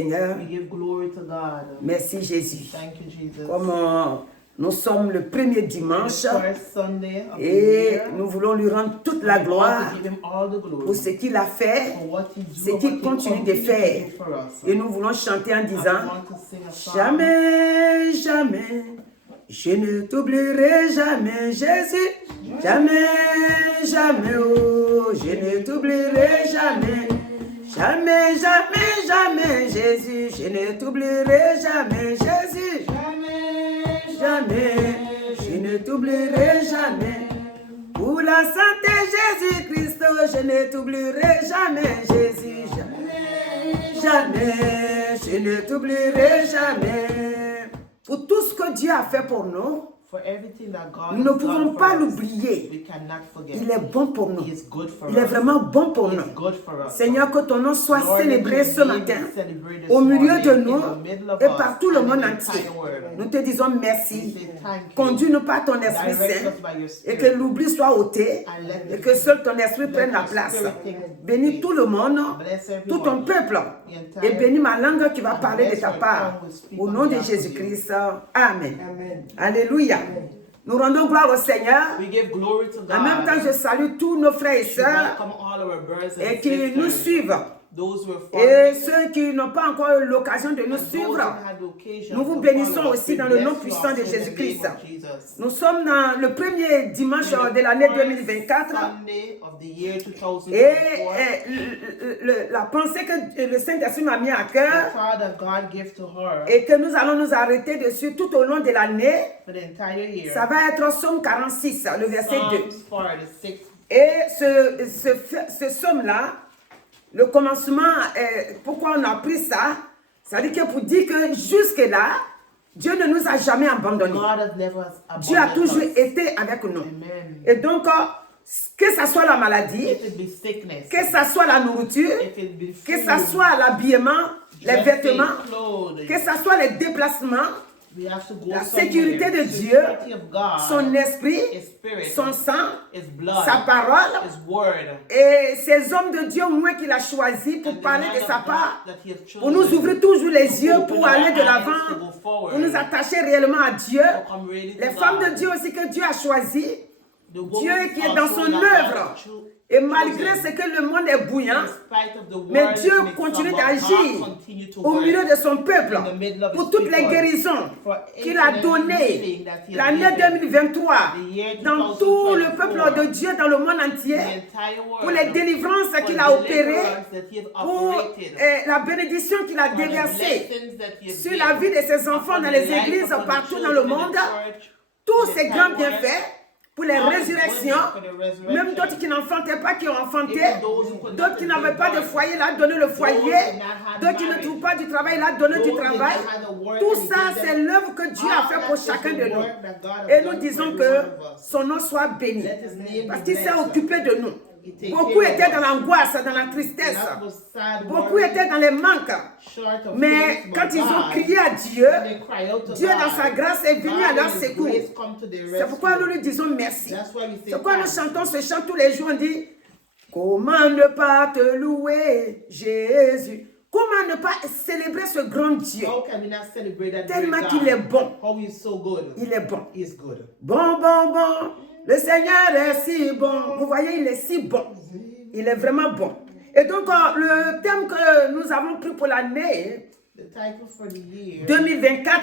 Seigneur. We give glory to God. Merci Jésus. Thank you, Jesus. Comme nous sommes le premier dimanche The first Sunday of the et year, nous voulons lui rendre toute la we want gloire to give him all the glory pour ce qu'il a fait, for what he do ce and qu'il what he continue de continues to faire. do for us. Et nous voulons chanter en And we disant, want to sing a song. jamais, jamais, je ne t'oublierai jamais, Jésus. Jamais, jamais, oh, je ne t'oublierai jamais. Jamais, jamais, jamais, Jésus, je ne t'oublierai jamais, Jésus. Jamais, jamais, je ne t'oublierai jamais. Pour la santé, Jésus-Christ, je ne t'oublierai jamais, Jésus. Jamais, jamais, je ne t'oublierai jamais. Pour tout ce que Dieu a fait pour nous, For everything that God nous ne has pouvons done pas for us, l'oublier. we cannot forget. Il est bon pour nous. He is good for Il est us. vraiment bon pour He nous. is good for us. Seigneur, que ton nom soit Lord, célébré let ce your name matin be celebrated au this milieu morning de in nous the middle of et us partout le and in monde the entier. entire world. Nous te disons We merci. say thank you. Conduis-nous par ton Esprit Direct Saint us by your et Spirit. que l'oubli soit ôté And let et the- que seul ton Esprit let prenne la your place. Spirit take Bénis place. tout le monde, Bless tout ton everyone. peuple The et entire- bénis ma langue qui va and parler de bless ta my part. tongue will speak Au on nom de behalf of you. Jésus-Christ. Amen. Amen. Alléluia. Nous rendons gloire au Seigneur. We give glory to God. En même temps, je salue tous nos frères et We sœurs welcome all our brothers et and qui nous sisters, suivent. those who are Et following, ceux qui n'ont pas encore eu l'occasion de nous and those who suivre, had the occasion nous vous to bénissons follow us. aussi We dans le bless nom you puissant de also in the Jésus-Christ. name of Jesus. Nous sommes dans le premier dimanche de l'année 2024 Sunday of the year 2024. et la pensée que le Saint-Esprit m'a mis à The cœur thought that God gave to her et que nous allons nous arrêter dessus tout au long de l'année, for the entire year. ça va être Psaume 46, le verset 2. Psalms 46. Et ce somme-là, le commencement, pourquoi on a pris ça, ça veut dire que pour dire que jusque-là, Dieu ne nous a jamais abandonnés. God has never Dieu a abandoned toujours us. été avec nous. Amen. Et donc, que ça soit la maladie, If it be sickness, que ça soit la nourriture, if it be que food, ça soit l'habillement, les dressing, vêtements, clothing, que ça soit les déplacements, we have to go la somewhere. sécurité de Dieu, Security of God, son esprit, His spirit, son sang, His blood, sa parole, His word, et ces hommes de Dieu, moi qui l'a choisi pour and the parler man de of sa God part, that He has chosen pour nous ouvrir toujours les yeux, open pour our aller de eyes l'avant, to go forward, pour nous attacher réellement à Dieu. to come really to Les God. femmes de Dieu aussi que Dieu a choisi, The woman Dieu qui est dans also son that œuvre. God cho- Et malgré chosen. ce que le monde est bouillant, In spite of the mais world Dieu makes continue some, God d'agir continue to au work milieu de son peuple in the middle of pour His toutes les people, guérisons for qu'il each a and every données healing that He has l'année given, 2023 the year dans tout le 2024, peuple de Dieu dans le monde entier, the entire world, pour les délivrances for qu'il a opérées, deliverance that He has pour operated, la bénédiction qu'il a for the déversée blessings that He has sur given, la vie de ses enfants upon dans the les life églises upon the partout dans children le in the monde, church, tous in the ces grands entire world, bienfaits pour les all the résurrections, goodness for the resurrection. même d'autres qui n'enfantaient pas, qui ont enfanté, Even those who could not d'autres qui n'avaient be pas de born, foyer, il a donné le foyer, did not have d'autres qui ne marriage, trouvent pas du travail, il a donné du those did travail. not have the work Tout and he ça, gave c'est them. l'œuvre que Dieu a fait All pour that is chacun the de nous. work that God has Et done nous for disons every que one of us. son nom soit béni. Let His name Parce be qu'il s'est blessed. occupé de nous. He take Beaucoup care of étaient us. dans l'angoisse, dans la tristesse. That was sad, Beaucoup worry, étaient dans les manques. short of Mais things, but quand ils ont God, crié à Dieu, when they cry out to Dieu God, dans sa grâce est venu à God leur in His secours. grace come to their C'est pourquoi nous rescue. lui disons merci. That's why we say C'est pourquoi nous thanks. chantons ce chant tous les jours. On dit, comment ne pas te louer, Jésus? Comment ne pas célébrer ce grand Dieu? How can we not celebrate that Tellement great qu'il God? est bon. How He is so good. Il est bon. He is good. Bon, bon, bon. Le Seigneur est si bon. Vous voyez, il est si bon. Il est vraiment bon. Et donc, le thème que nous avons pris pour l'année The title for the year 2024,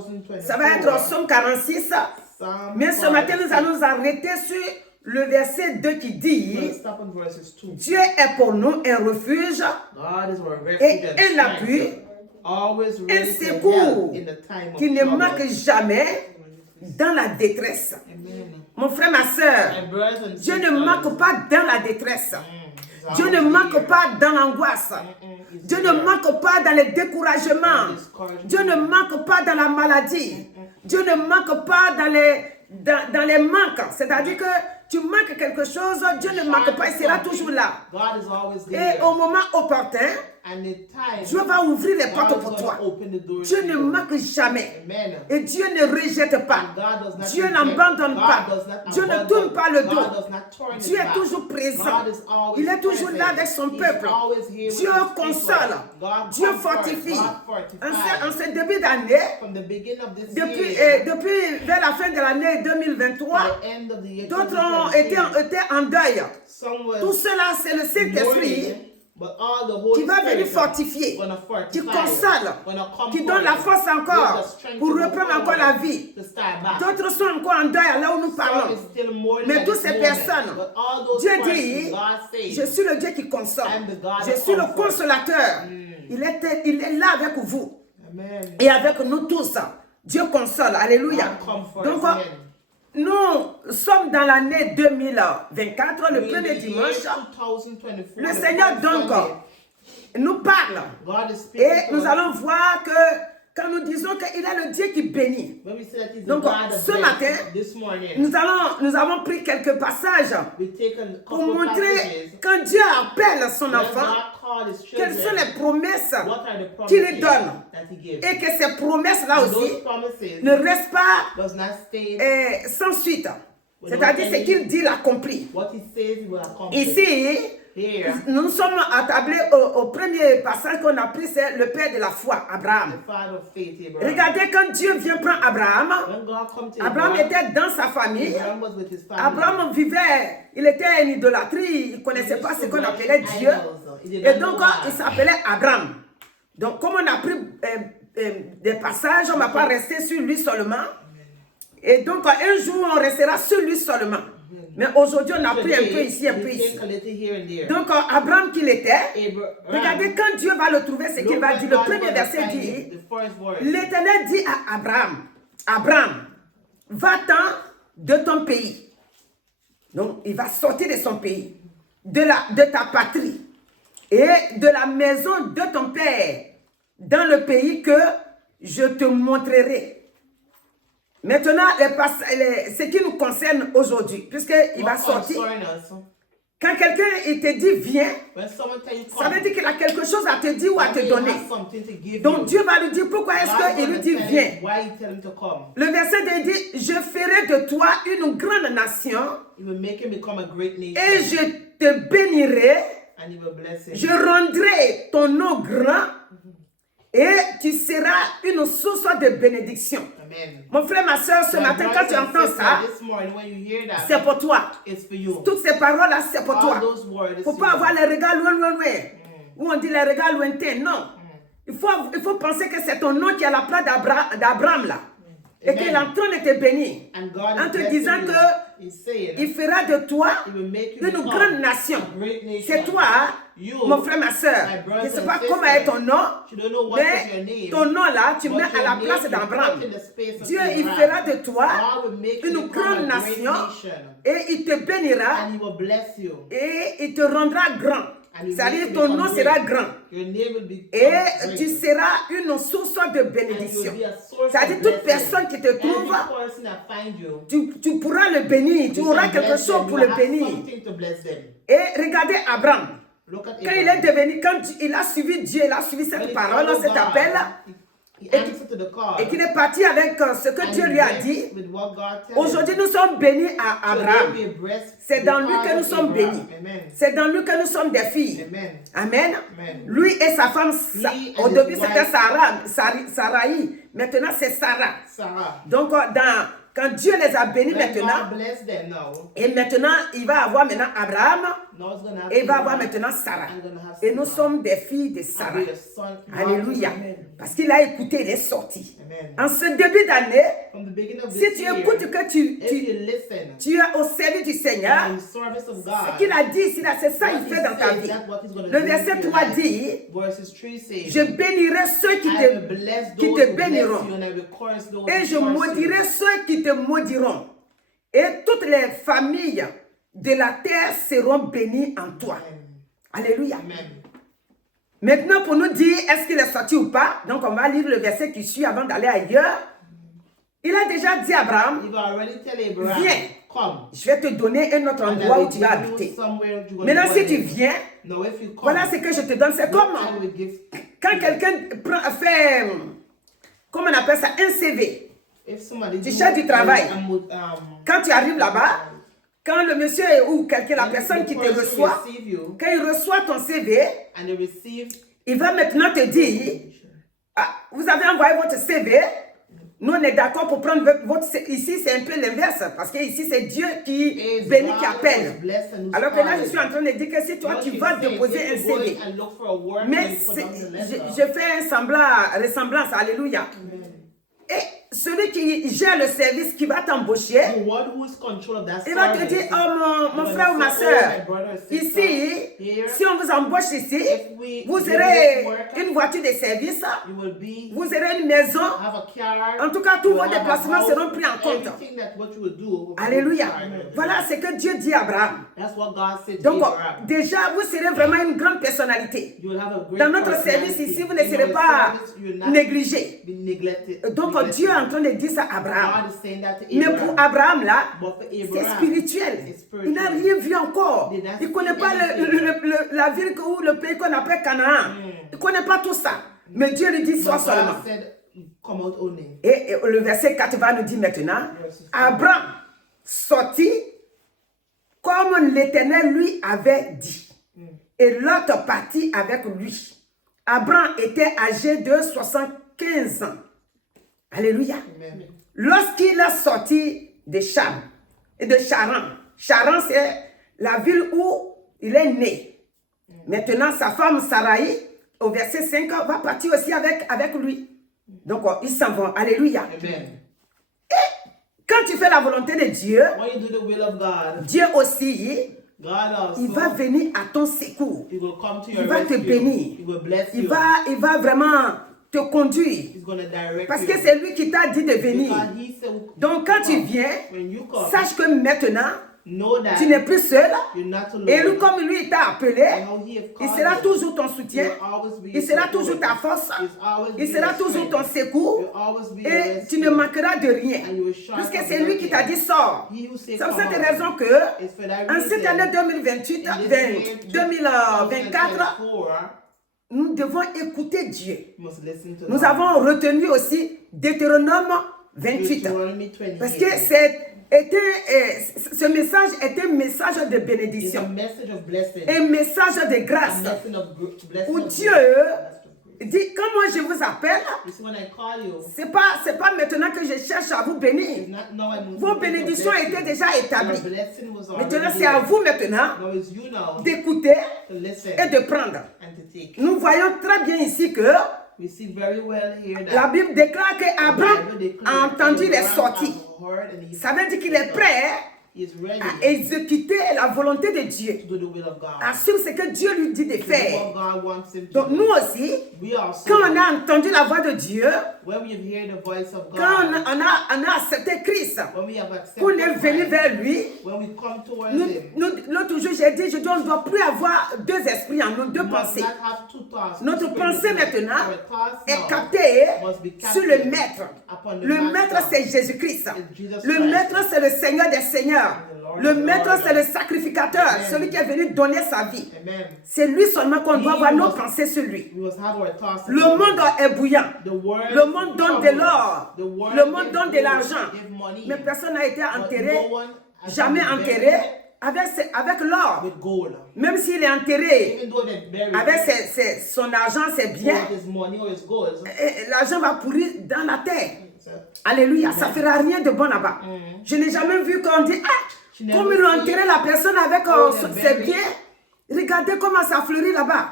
2024, ça va être Psaume 46. Psalm Mais ce matin, nous 46. allons nous arrêter sur le verset 2 qui We'll dit, stop on verses 2. Dieu est pour nous un refuge, God is our refuge et and un strength, appui, always un ready to secours help in the time of qui ne trouble. manque jamais dans la détresse. Amen. Mon frère, ma soeur, My brothers and Dieu ne sisters, manque pas dans la détresse. is Dieu ne always manque here. pas dans l'angoisse. Is Dieu there. ne manque pas dans les découragements. Dieu ne manque pas dans la maladie. Dieu ne manque pas dans les manques. C'est-à-dire que tu manques quelque chose, Dieu ne manque pas, il sera toujours là. God is always Et there. au moment opportun, And the time Dieu va ouvrir les portes God is pour going toi. to open the doors Dieu for ne you. manque jamais. Amen. Et Dieu ne rejette pas. And God does not Dieu reject. n'abandonne God pas. does not Dieu ne abandon. tourne pas le God dos. does not turn his Dieu est back. toujours présent. God is always Il est toujours present. là avec son He's peuple. always here with Dieu his people. console. God Dieu comforts. fortifie. God En fortifies. ce début d'année, From the beginning of this depuis year, vers la fin de l'année 2023, to the end of the year d'autres ont été 2023, en deuil. some was Tout cela, c'est le Saint-Esprit mourning, but all the Holy qui va venir Spirit fortifier, gonna qui fortify, console, gonna comfort qui donne la you, force give encore the strength pour to go reprendre forward, encore la vie. to start back. D'autres sont encore en deuil à là où nous Some parlons. is still mourning Mais at toutes this ces moment, personnes, but all those Dieu persons, dit, God says, je suis le Dieu qui console. I'm the God Je of suis le comfort. consolateur. Il est là avec vous Amen. et avec nous tous. Dieu console. Alléluia. God comforts. Donc, Amen. nous sommes dans l'année 2024, le In premier the year dimanche. 2024, Le the Seigneur first donc Sunday, nous parle. God is speaking Et to nous us. allons voir que quand nous disons qu'il est le Dieu qui bénit, When we say that he's the donc God of ce blessing, matin, this morning, nous avons pris quelques passages we take a pour couple of montrer passages quand Dieu appelle son where enfant, God called his quelles sont children. les promesses What are the qu'il promises donne. that he gives? Et que ces promesses-là And aussi those promises ne restent pas does not stay. sans suite. C'est-à-dire ce qu'il dit l'accomplit. What he says he will accomplish. Ici, Here, nous sommes attablés au premier passage qu'on a pris, c'est le père de la foi, Abraham. the father of faith, Abraham. Regardez quand Dieu vient prendre Abraham, When God come to Abraham Abraham, était dans sa famille. Abraham was with his family. Abraham vivait, il était une idolâtrie, il ne connaissait pas ce qu'on appelait Dieu. Et donc, il s'appelait Abraham. Donc, comme on a pris des passages, on ne va pas rester sur lui seulement. Et donc, un jour, on restera sur lui seulement. Mais aujourd'hui, on a pris un peu ici, un peu ici. Donc, Abraham qu'il était, regardez quand Dieu va le trouver, ce qu'il va dire. Le premier verset dit, l'Éternel dit à Abraham, Abraham, va-t'en de ton pays. Donc, il va sortir de son pays, de ta patrie et de la maison de ton père dans le pays que je te montrerai. Maintenant, ce qui nous concerne aujourd'hui, puisqu'il va sortir. Quand quelqu'un te dit viens, ça veut dire qu'il a quelque chose à te dire ou à te donner. Donc Dieu va lui dire pourquoi est-ce qu'il lui dit viens. Le verset 2 dit, je ferai de toi une grande nation et je te bénirai, je rendrai ton nom grand et tu seras une source de bénédiction. Amen. Mon frère, ma soeur, ce matin, quand tu entends ça, c'est pour toi. Toutes ces paroles-là, c'est pour toi. Il ne faut pas avoir les regards loin. Où on dit les regards lointains. Non. Il faut penser que c'est ton nom qui est à la place d'Abraham là. Et qu'il est en train de te bénir. En te disant qu'il fera de toi une grande nation. C'est toi, mon frère, ma soeur. Je ne sais pas comment est ton nom, mais ton nom là, tu mets à la place d'Abraham. Dieu, il fera de toi une grande nation et il te bénira et il te rendra grand. C'est-à-dire ton nom sera grand et tu seras une source de bénédiction. C'est-à-dire toute personne qui te trouve, tu pourras le bénir, tu auras quelque chose pour le bénir. Et regardez Abraham. Quand il est devenu, quand il a suivi Dieu, il a suivi cette parole, cet appel, et qu'il est parti avec ce que Dieu lui a dit. Aujourd'hui, nous sommes bénis à Abraham. C'est dans lui que nous sommes bénis. C'est dans lui que nous sommes des filles. Amen. Lui et sa femme, au début c'était Sarai. Maintenant c'est Sarah. Donc quand Dieu les a bénis maintenant, et maintenant il va avoir maintenant Abraham, et il va avoir maintenant Sarah. Et nous sommes des filles de Sarah. Alléluia. Parce qu'il a écouté, il est sorti. En ce début d'année, si tu écoutes que tu es au service du Seigneur, ce qu'il a dit ici, c'est ça qu'il fait dans ta vie. Le verset 3 dit, je bénirai ceux qui te béniront et je maudirai ceux qui te maudiront. Et toutes les familles de la terre seront bénies en toi. Alléluia. Maintenant, pour nous dire, est-ce qu'il est sorti ou pas? Donc, on va lire le verset qui suit avant d'aller ailleurs. Il a déjà dit à Abraham, You've already tell Abraham, viens, come. je vais te donner un autre And I endroit will où tu give vas you habiter. somewhere you're going Maintenant, to si tu live. viens, Now, if you come, voilà ce que je te donne. C'est what comme I will give. quand quelqu'un fait, comment on appelle ça, un CV. If somebody Tu do cherches du travail. a Quand tu arrives là-bas, quand le monsieur ou quelqu'un, la personne qui te person reçoit, receive you, quand il reçoit ton CV, and they receive il va maintenant te dire, ah, vous avez envoyé votre CV, nous on est d'accord pour prendre votre CV. Ici c'est un peu l'inverse, parce que ici c'est Dieu qui is bénit, God qui who appelle. is blessed and who's Alors que là je calling. suis en train de dire que si toi What tu she's vas saying, déposer if un you go CV, and look for a work mais and you put down the letter, je fais un ressemblance, alléluia. Et celui qui gère le service, qui va t'embaucher, the one who is control of that il va te service, dire, oh mon you're frère ou gonna ma say, soeur, oh, my brother or sister, ici, here, si on vous embauche ici, if we vous give aurez you work, une voiture de service, you will be, vous aurez une maison. have a car, En tout cas, tous you vos will have a déplacements house, seront pris en compte. everything that what you will do will be Alléluia. required. Voilà ce que Dieu dit à Abraham. That's what God said to Donc, Abraham. déjà, vous serez vraiment une grande personnalité. You will have a great Dans notre service personality. ici, vous ne In serez our pas service, you will not négligé. be neglected. Donc, Dieu est en train de dire ça à Abraham. God is saying that to Mais Abraham. pour Abraham, là, But for c'est Abraham, spirituel. it's Il n'a spiritual. rien vu encore. They not Il ne connaît see pas anything. la ville ou le pays qu'on appelle Canaan. Il ne connaît pas tout ça. Mais Dieu lui dit, sois But seulement. God said, come out only. Et le verset 4 va nous dire maintenant, Abraham sortit comme l'Éternel lui avait dit. Et l'autre partit avec lui. Abraham était âgé de 75 ans. Alléluia. Amen. Lorsqu'il est sorti de Cham et de Charan, Charan c'est la ville où il est né. Maintenant sa femme Sarai, au verset 5, va partir aussi avec lui. Donc ils s'en vont. Alléluia. Amen. Quand tu fais la volonté de Dieu, When you do the will of God, Dieu aussi, God also, il va venir à ton secours. He will come to your Il va te rescue. bénir. He will bless Il you. va vraiment te conduire. He's going to direct Parce you. que c'est lui qui t'a dit de venir. Because He said, Donc quand tu come. viens, When you come, sache que maintenant, know that tu n'es plus seul. you're not alone. Et lui, comme lui t'a appelé, And how He has il called sera you. toujours ton soutien. He'll always be Il your sera support. toujours ta force. He'll always Il be sera your toujours ton strength. secours. He'll always be your Et rescue. tu ne manqueras de rien. And you will shine Puisque from c'est lui qui t'a dit nothing. sors. He who said, C'est pour come cette out. raison que It's for that en cette reason, année 2028, in this year, 2024, 2024, nous devons écouter Dieu. you must listen to Nous God. avons retenu aussi Deutéronome 28. Deuteronomy 28. Parce que ce message est un message de It's a bénédiction. message of blessing. Un message de A grâce. message of blessing. Où of Dieu grace. dit, quand moi je vous appelle, You see, when I call you, c'est pas maintenant que je cherche à vous it's bénir. not now I'm Vos bénédictions étaient déjà établies. Your blessing was already Maintenant, c'est there. à vous maintenant Now it's you now d'écouter to listen et de prendre. and to take. Nous voyons très bien ici que We see very well here that la Bible déclare qu'Abraham the Bible declares a entendu les Abraham sorties. has heard and he's Ça veut dire qu'il est prêt He's ready à exécuter la volonté de Dieu, to do the will of God. à suivre ce que Dieu lui dit de To do faire. what God wants him to Donc do. nous aussi, We also, quand on a entendu la voix de Dieu, when we have heard the voice of God, quand on a accepté Christ, when we have accepted qu'on est venu Christ, vers lui, when we come towards nous, him, l'autre jour j'ai dit, on ne doit plus avoir deux esprits en nous, deux we must pensées. not have two thoughts. Notre Two pensée spirits. maintenant Our thoughts est now captée must be sur le captive Maître. upon the Le Master. Maître, c'est Jésus-Christ. It's Jesus Le Christ. Maître, c'est le Seigneur des Seigneurs. The Lord Le of Maître, Lords. c'est le sacrificateur, Amen. celui qui est venu donner sa vie. Amen. C'est lui seulement qu'on doit He avoir nos must- pensées sur lui. We must have our thoughts. Le monde est bouillant. The world Le monde donne de trouble. l'or. The world Le monde gives donne de gold, l'argent. give money. Mais personne n'a été But enterré, no one has jamais been enterré buried avec l'or. with gold. Même s'il est enterré Even though they buried avec him son argent, ses biens, with his money or his gold, l'argent va pourrir dans la terre. so Alléluia, ça ne fera rien de bon là-bas. Je n'ai jamais vu qu'on dit, ah, never comme ils ont seen enterré la personne avec the ses baby. biens, regardez comment ça fleurit là-bas.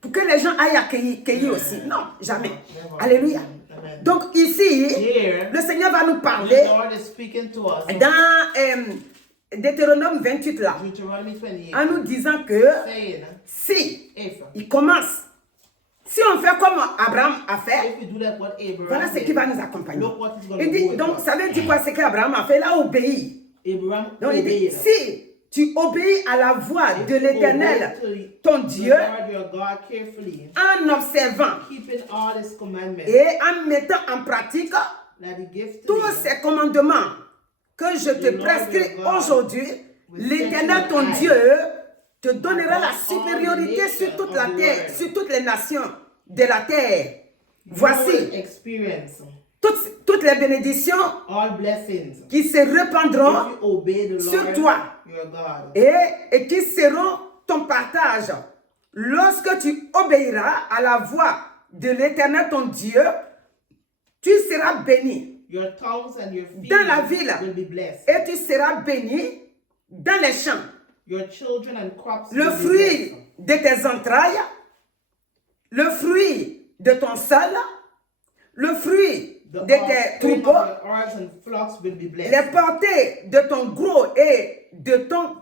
Pour que les gens aillent accueillir aussi. Non, jamais. Alléluia. Amen. Donc ici, Here, le Seigneur va nous the parler Lord is speaking to us. dans Deutéronome 28 là, Deuteronomy 28, en nous disant que saying, si if il commence, si on fait comme Abraham a fait, we do like what Abraham voilà ce did, qui va nous accompagner. look what is going to Il do dit, with donc us. ça veut dire quoi ce qu'Abraham a fait? Il a obéi. Abraham Donc il dit, obeyed. si tu obéis à la voix de l'Éternel, Obey ton to Dieu, the Lord your God carefully, en observant keeping all his commandments et en mettant en pratique that he gives to tous you, ces commandements que je te prescris aujourd'hui, l'Éternel ton Dieu te donnera la supériorité sur toute la terre, sur toutes les nations de la terre. you will Voici experience toutes les bénédictions all blessings qui se répandront if you obey the sur Lord toi your God. et qui seront ton partage. Lorsque tu obéiras à la voix de l'Éternel ton Dieu, tu seras béni Your towns and your dans la fields ville will be blessed. et tu seras béni dans les champs. Your children and crops Le will be fruit blessed. de tes entrailles, le fruit de ton sol, le fruit The de tes offspring of troupeaux, your herds and flocks will be blessed. les portées de ton gros et de ton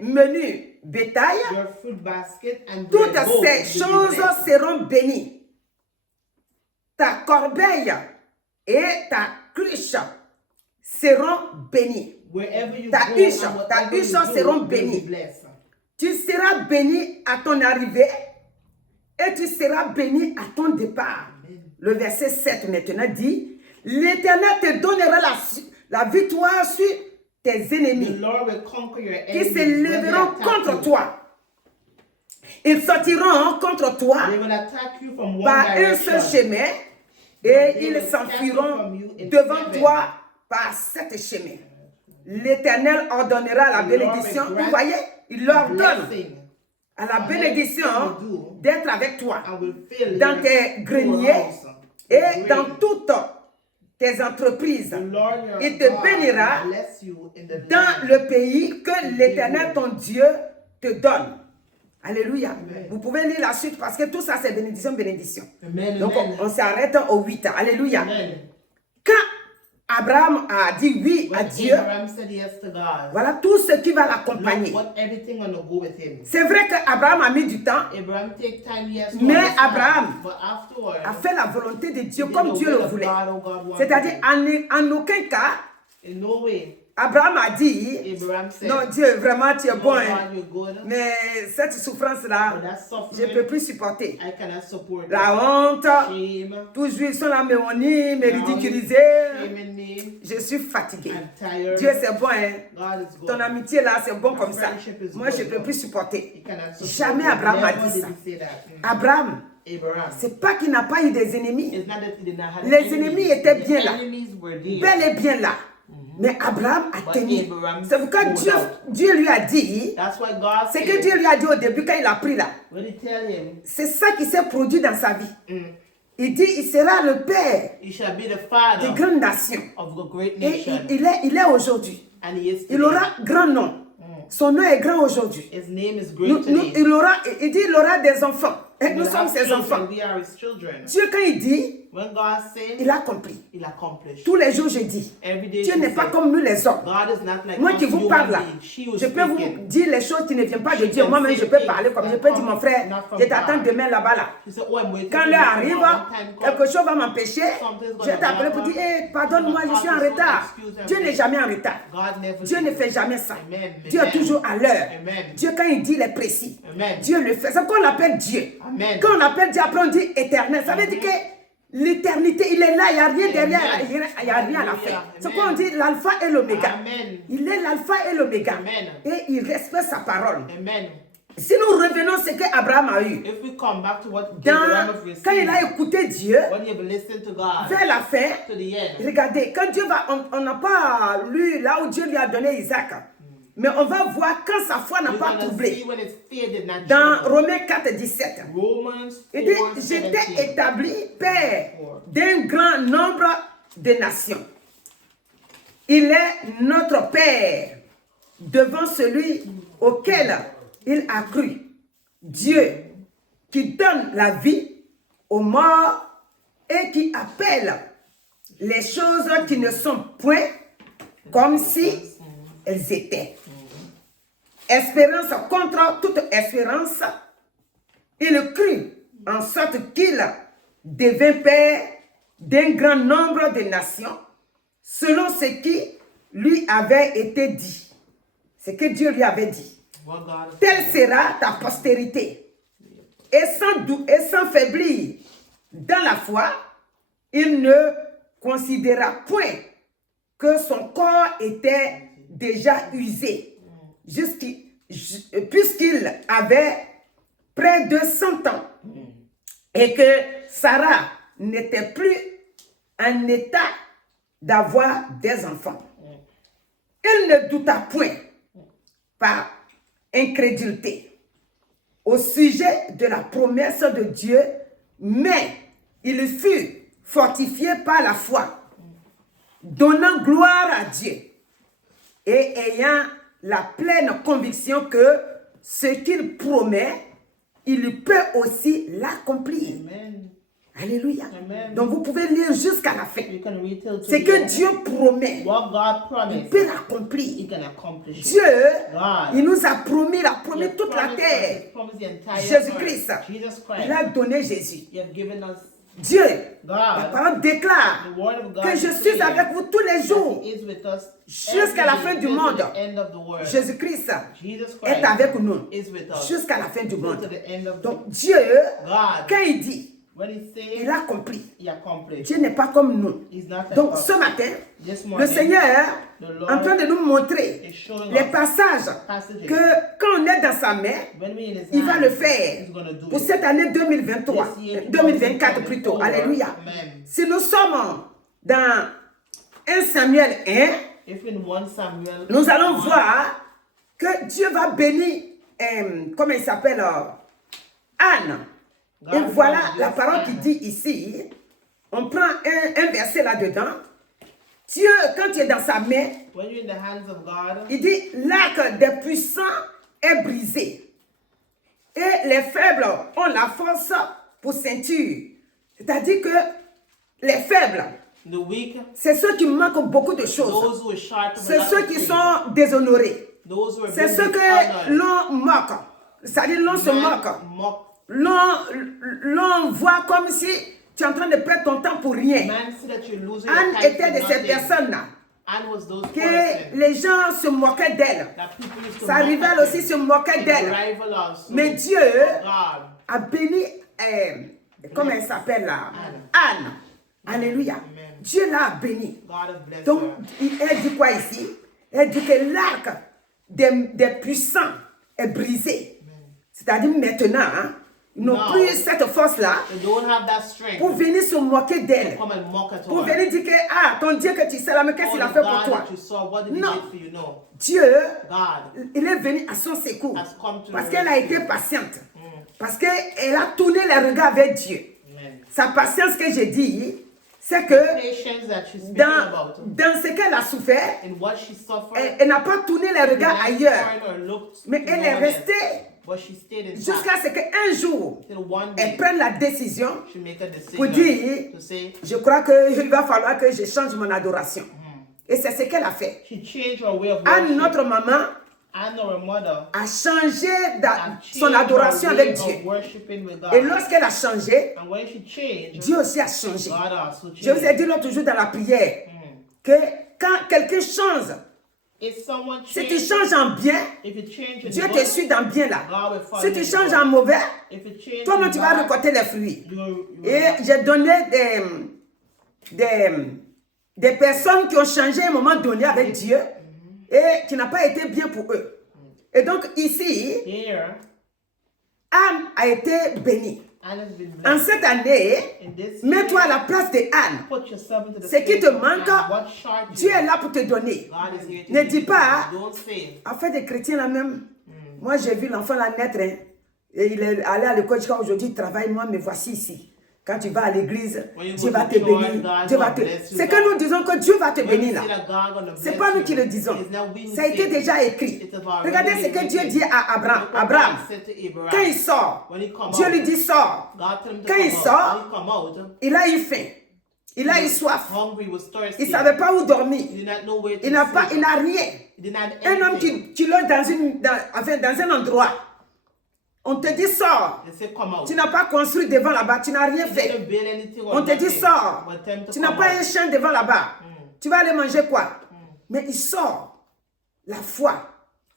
menu bétail, Your fruit basket and toutes bread bowl ces will be choses blessed. seront bénies. Ta corbeille et ta cruche seront bénies. Wherever you Ta go huche, and ta whatever you huche do seront will be bénies. blessed. Tu seras béni à ton arrivée et tu seras béni à ton départ. Le verset 7 maintenant dit, l'Éternel te donnera la victoire sur tes The ennemis Lord will conquer your qui enemies se when they lèveront attack contre you. toi. Ils sortiront contre toi They will attack you from one par un seul direction. chemin et ils s'enfuiront devant toi par sept chemins. L'Éternel ordonnera la bénédiction. Vous voyez, il ordonne Blessing à la bénédiction d'être avec toi and will fill dans your tes greniers storehouse et with dans grain. toutes tes entreprises. The Lord your Il te God bénira will bless you in the dans land. le pays que l'Éternel ton Dieu te donne. Alléluia. Vous pouvez lire la suite parce que tout ça c'est bénédiction, bénédiction. Amen, Donc amen. on s'arrête au 8. Alléluia. Amen. Quand Abraham a dit oui à When Dieu, Abraham said yes to God, voilà tout ce qui va look l'accompagner. what everything gonna go with him. C'est vrai qu'Abraham a mis du temps, Abraham take time, yes, to mais understand, Abraham but afterwards, a fait la volonté de Dieu he did comme the Dieu will le of voulait. God, oh God wanted C'est-à-dire him. en aucun cas, In no way, Abraham a dit, Abraham said, non Dieu, vraiment tu es "Oh bon, God, hein, you're good, mais cette souffrance-là, but that je ne peux suffering, plus supporter. I cannot support it. La honte, Shame, toujours ils sont là, me honner, me now ridiculiser. shaming me, Je suis fatigué. I'm tired. Dieu c'est bon, hein. God is good. Ton amitié là, c'est bon comme ça. friendship is Moi, je ne good. peux plus supporter. He cannot support Jamais it. Abraham a Never dit did ça. he say that. Abraham, Abraham. c'est pas qu'il n'a pas eu des ennemis. It's not that he did not have Les ennemis étaient The bien là. enemies were there. Bel et bien là. Mais Abraham a But tenu. Abraham C'est pourquoi hold Dieu, out. Dieu lui a dit, That's why God c'est said, que Dieu lui a dit au début quand il a pris là. when he tell him, C'est ça qui s'est produit dans sa vie. mm, Il dit, il sera le père he shall be the des father grandes nations. of a great Et nation. il est aujourd'hui. And he is Il today. aura grand nom. Son nom est grand aujourd'hui. His name is great today. Il dit, il aura des enfants. Et nous We'll sommes have ses children, enfants. we are his children. Dieu, quand il dit, When God says, il a accompli. he'll accomplish. Tous les jours, je dis, Every day Dieu he n'est pas says, comme nous les hommes. God is not like Moi us qui vous human parle là, beings. She was je peux vous speaking. dire les choses qui ne viennent pas de She Dieu. can Moi-même, say je peux things parler comme that je peux dire, come mon frère, not from je t'attends God. demain là-bas là. She said, oh, I'm waiting Quand for you l'heure to arrive, come. One time come. quelque chose va m'empêcher. Something's Je vais gonna t'appeler pour happen. dire, hey, pardonne-moi, je suis en retard. Dieu n'est jamais en retard. God never Dieu did. ne fait jamais ça. Amen. Dieu est toujours à l'heure. Amen. Dieu, quand il dit, il est précis. Amen. Dieu le fait. C'est pourquoi on l'appelle Dieu. Amen. Quand on l'appelle Dieu, après on dit éternel. Ça veut dire que l'éternité, il est là, il n'y a rien derrière, Amen. il n'y a rien à la fin. Amen. C'est pourquoi on dit l'alpha et l'oméga. Amen. Il est l'alpha et l'oméga. Amen. Et il respecte sa parole. Amen. Si nous revenons à ce qu'Abraham a eu, If we come back to what Abraham dans, has received, quand il a écouté Dieu, when you have listened to God vers la fin, to the end, regardez, quand Dieu va, on n'a pas lu là où Dieu lui a donné Isaac, mais on va voir quand sa foi n'a we're pas gonna see troublé. when its fear did not Dans trouble. Romains 4, 17. Romans Il dit, 4, j'étais 17. établi père d'un grand nombre de nations. Il est notre père devant celui auquel il a cru. Dieu qui donne la vie aux morts et qui appelle les choses qui ne sont point comme si elles étaient. Espérance contre toute espérance. Il crut en sorte qu'il devint père d'un grand nombre de nations, selon ce qui lui avait été dit. Ce que Dieu lui avait dit. What God has Telle sera ta postérité. Et sans faiblir dans la foi, il ne considéra point que son corps était déjà usé, puisqu'il avait près de 100 ans, et que Sarah n'était plus en état d'avoir des enfants. Il ne douta point, par incrédulité, au sujet de la promesse de Dieu, mais il fut fortifié par la foi, donnant gloire à Dieu et ayant la pleine conviction que ce qu'il promet, il peut aussi l'accomplir. Alléluia. Amen. Donc vous pouvez lire jusqu'à la fin. You can read till C'est que Dieu promet, what God il promised, peut He l'accomplir. can accomplish it. Dieu, God, il nous a promis, il a He promis has toute la promised us, terre. He promised the entire Jésus-Christ, earth. Jesus Christ, il a donné Jésus. He has given us Dieu, la God. parole déclare The word of God que je suis declares avec vous tous les that jours. He is with us Jusqu'à la every fin day du till monde. the end of the world. Jésus-Christ Jesus est Christ avec nous is with us jusqu'à la fin du till monde. to the end of Donc Dieu, God. quand il dit, When He says, il accomplit. He accomplished. Dieu n'est pas comme nous. He's not like Donc us. ce matin, This le morning, Seigneur the est Lord en train de nous montrer is showing les us passages passages. que quand on est dans sa main, When we in His il va hand, le faire He's gonna do pour it. cette année 2023, This year, 2024 plutôt. 2024. Alléluia. Amen. Si nous sommes dans 1 Samuel 1, If in 1 Samuel, nous allons 1, voir que Dieu va bénir, comment il s'appelle, Anne. God Et voilà promised la this parole Anne. qui dit ici, on prend un verset là-dedans. Dieu, quand il est dans sa main, When you're in the hands of God, il dit, l'arc des puissants est brisé. Et les faibles ont la force pour ceinture. C'est-à-dire que les faibles, the weak, c'est ceux qui manquent beaucoup de choses. those who are sharp, C'est ceux qui sont déshonorés. those who are C'est being ceux que dishonored. l'on moque. C'est-à-dire l'on se Man moque. mock. L'on voit comme si tu es en train de perdre ton temps pour rien. Man see that you're losing Anne your time était for de ces nothing. personnes-là Anne was those que persons les gens se moquaient d'elle. that people used to Sa mock rivale at aussi them. se moquait And d'elle. rival also. Mais Dieu God, a béni, comment elle s'appelle là? Anne. Alléluia. Amen. Dieu l'a béni. God has blessed Donc, her. elle dit quoi ici? Elle dit que l'arc des puissants est brisé. C'est-à-dire maintenant, hein, ils n'ont Now, plus cette force-là They don't have that strength pour venir se moquer to d'elle. come and mock at Pour her. venir dire que, ah, ton Dieu que tu sais là, mais qu'est-ce Oh, qu'il a the fait pour God toi? that you saw, what did He Non. do for you? No. Dieu, God il est venu à son secours. has come to Parce her qu'elle a rescue. été patiente. Parce qu'elle a tourné les regards vers Dieu. Amen. Sa patience que j'ai dit, c'est que Patience that she's speaking about. dans ce qu'elle a souffert, In what she suffered, elle n'a pas tourné les she regards didn't ailleurs. turn or looked Mais to elle no est one else. restée But she stayed in jusqu'à ce qu'un jour, till one elle day prenne la décision she make a pour decision dire, to say je crois qu'il va falloir que je change mon adoration. Et c'est ce qu'elle a fait. she changed her way of Anne, worship. notre maman, Anne, her mother, a changé had son changed adoration her way avec Dieu. of worshiping with God. Et lorsqu'elle a changé, And when she changed, Dieu aussi a changé. God also changed. Je vous ai dit l'autre jour dans la prière que quand quelqu'un change, If someone si tu changes, changes en bien, if you change in Dieu te good, suit dans bien là. God will follow Si tu you. changes en mauvais, If you change toi-même in tu vas bad, récolter les fruits. you Et j'ai donné des personnes qui ont changé à un moment donné avec Dieu et qui n'a pas été bien pour eux. Et donc ici, here, Anne a été bénie. Anne has been En blessed. cette année, In this mets-toi à year, la place de Anne. put yourself into the Ce qui place te of manque, Anne. What short Dieu you est là pour te donner. God is here to Ne give dis you. pas, Don't say. afin des chrétiens là même, moi j'ai vu l'enfant là naître, hein, et il est allé à l'école jusqu'à aujourd'hui, il travaille, moi me voici ici. Quand tu vas à l'église, When you Dieu go va to te church, bénir. God Dieu va will te... bless you, C'est God. que nous disons que Dieu va te When we bénir là. say that God gonna C'est bless pas nous you, qui le disons. it's not we who Ça a été say it. déjà écrit. It's already Regardez ce que written. Dieu dit à Abraham. Look what Abraham, God said to Abraham. quand il sort, When he come Dieu out, lui dit sors. God told him to Quand come il out. sort, When he come out, il a eu faim. Il a eu soif. hungry, was thirsty. Il ne savait pas où dormir. He did not know where to Il n'a pas, sit. il n'a rien. He did not have Un homme anything. qui loge dans un endroit. On te dit sors. They said, come out. Tu n'as pas construit devant là-bas. Tu n'as rien He fait. didn't build anything or On te dit nothing. sors. But tell him to Tu n'as come pas out. un champ devant là-bas. Tu vas aller manger quoi? Mais il sort. La foi,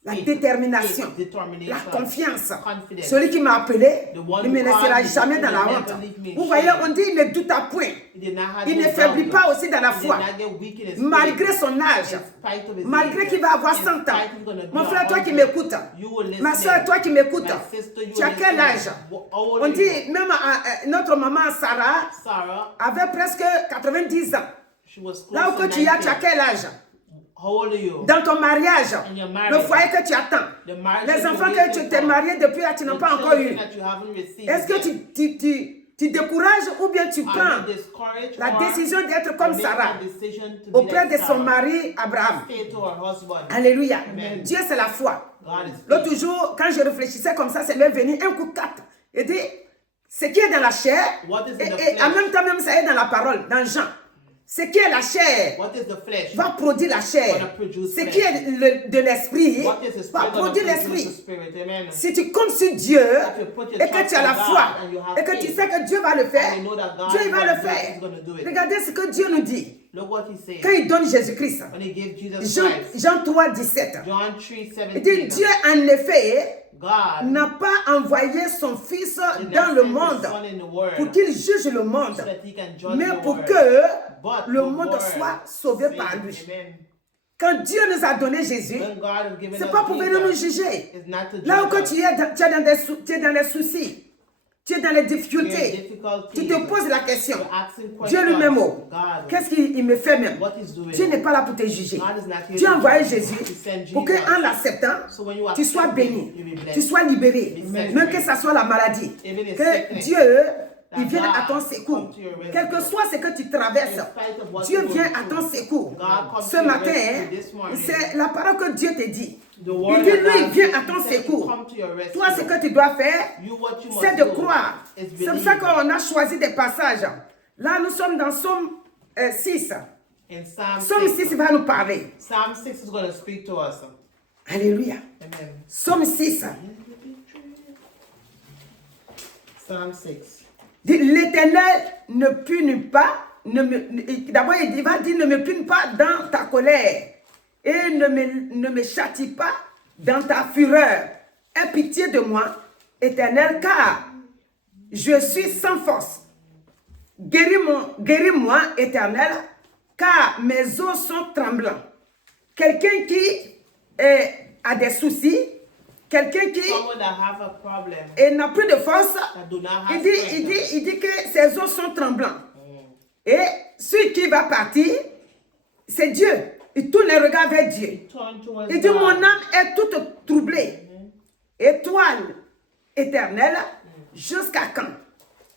la Faith, détermination, faith, determination, la confiance. confidence. Celui qui m'a appelé The one ne me who laissera called me, jamais he dans will la never honte. leave me in Vous voyez, shame. on dit il ne doute point. He did not have Il ne no faiblit doubt. pas aussi dans la He did foi. not get weak in his Malgré faith. son âge, In spite of his malgré age. qu'il va avoir In 100 ans. spite he's gonna be Mon frère, toi qui 100. m'écoutes, You will listen. ma soeur, toi qui m'écoutes, My sister, you tu as will quel listen. âge? How old On are you? dit, même notre maman Sarah Sarah, avait presque 90 ans. she was close Là où to que tu as 90. quel âge? How old are you? Dans ton mariage, In your le marriage. foyer que tu attends, The marriage les that enfants you're que waiting tu t'es for. marié depuis là, tu n'as The pas encore children eu. that you haven't received Est-ce que yet. tu décourages ou bien tu Are prends you discouraged la or décision d'être comme make Sarah a decision to be auprès like de son Sarah? mari Abraham? Stay to her husband. Alléluia. Amen. Dieu, c'est la foi. God is L'autre faithful. jour, quand je réfléchissais comme ça, c'est m'est venu un coup de carte. Il dit, ce qui est dans la chair, What is in the et en flesh? même temps, même ça est dans la parole, dans Jean. Ce qui est la chair What is the flesh? va produire la chair. Gonna produce Ce flesh. qui est de l'esprit What is the va spirit gonna produire produce the l'esprit. spirit? Amen. Si tu comptes sur Dieu you put your et que tu as la trust in foi God and you have et que tu faith, sais que Dieu va le faire, and you know that God Dieu is il va gonna le do it, faire. He's gonna do it. Regardez ce que Dieu nous dit Look what he said. quand il donne Jésus-Christ. When he gave Jesus Jean, Christ. Jean 3, 17. John 3:17. Il dit, Dieu en effet God n'a pas envoyé son Fils did dans not le send his monde son in the world pour qu'il juge le monde, so that he can judge mais the pour world. que But le the monde world soit sauvé saved. par lui. Amen. Quand Dieu nous a donné Jésus, When God has given c'est us pas pour venir nous Jesus, juger. it's not to Là où judge que us. tu es tu es dans les soucis, tu es dans les You're in difficultés, difficulties. tu te poses la question, You're asking Dieu questions. lui-même, God, qu'est-ce qu'il me fait même? what he's doing? Dieu n'est pas là pour te juger. God is not here Dieu a to envoyé judge you. Jésus He sent pour que Jesus. en l'acceptant, So when you tu sois accept béni, him, you'll be blessed. tu sois libéré, Amen. même que ça soit la maladie, Even in que sickness, Dieu il that vienne à ton God secours. come to your rescue. Quel que soit ce que tu traverses, In spite of what Dieu you're vient going à ton through, secours. God comes Ce to your matin, rescue this morning. c'est la parole que Dieu te dit. The Il word dit, of lui, il God vient says, à ton he said, secours. come to your rescue. Toi, ce que tu dois faire, You, what you c'est must de do croire. is C'est pour believe. ça qu'on a choisi des passages. Là, nous sommes dans Somme 6. In Psalm Somme 6. 6 va nous parler. Psalm 6 is going to speak to us. Alléluia. Amen. Somme 6. Psalm 6. Dit, l'Éternel ne punit pas, d'abord il va dire, ne me punit pas dans ta colère et ne me châtie pas dans ta fureur. Aie pitié de moi, Éternel, car je suis sans force. Guéris-moi, Éternel, car mes os sont tremblants. Quelqu'un qui a des soucis, quelqu'un qui Someone that have a problem, n'a plus de force, that do not have il strength. dit que ses os sont tremblants. Et celui qui va partir, c'est Dieu. Il tourne les regards vers Dieu. Turn towards Il dit, God. mon âme est toute troublée. Étoile éternelle, jusqu'à quand?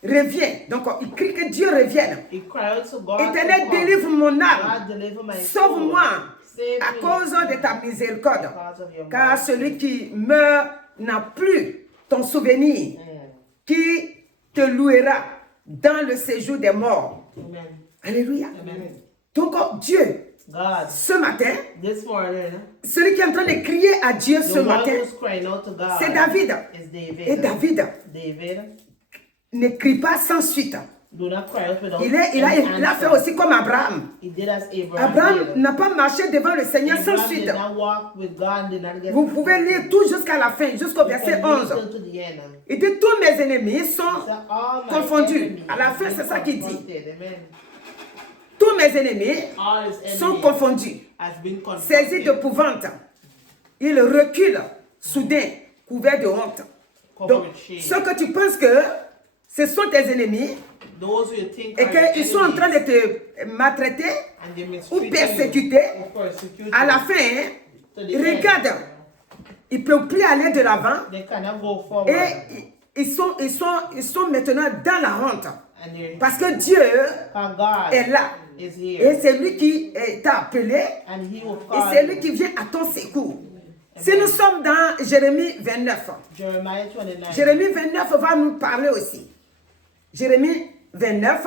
Reviens. Donc, il crie que Dieu revienne. He cried to God. Éternel, to come. délivre mon âme. God, deliver my soul. Sauve-moi Save à me cause de ta miséricorde. because of your Car mercy. celui qui meurt n'a plus ton souvenir, qui te louera dans le séjour des morts. Amen. Alléluia. Amen. Donc, Dieu, God, ce matin, this morning, celui qui est en train de crier à Dieu ce the one matin, who's crying out to God c'est David. is David. Et David David, ne crie pas sans suite. do not cry out without Il a fait aussi comme Abraham. He did as Abraham Abraham did. n'a pas marché devant le Seigneur sans Abraham suite. did not walk with God, did not get Vous pouvez lire tout jusqu'à la fin, jusqu'au You verset can read 11. till to the end. Il dit, tous mes ennemis sont So all my confondus. enemies À la fin, have c'est been ça qu'il dit. confronted. Amen. Tous mes ennemis All his sont enemies confondus. has been Saisis confronted. d'épouvante. Il recule, soudain, couvert de honte. Covered Donc, with ceux shame. que tu penses que ce sont tes ennemis Those who you think et are your qu'ils sont en train enemies de te maltraiter and they ou mistreat persécuter, you or persecute à la you, fin, to the end, regarde, ils ne peuvent plus aller de l'avant they cannot go forward. et ils sont maintenant dans la honte. And they're, Parce que Dieu God est là. is Et here. c'est lui qui t'a appelé And he will et call c'est you. lui qui vient à ton secours. Si nous sommes dans Jérémie 29, Jeremiah 29. Jérémie 29 va nous parler aussi. Jérémie 29,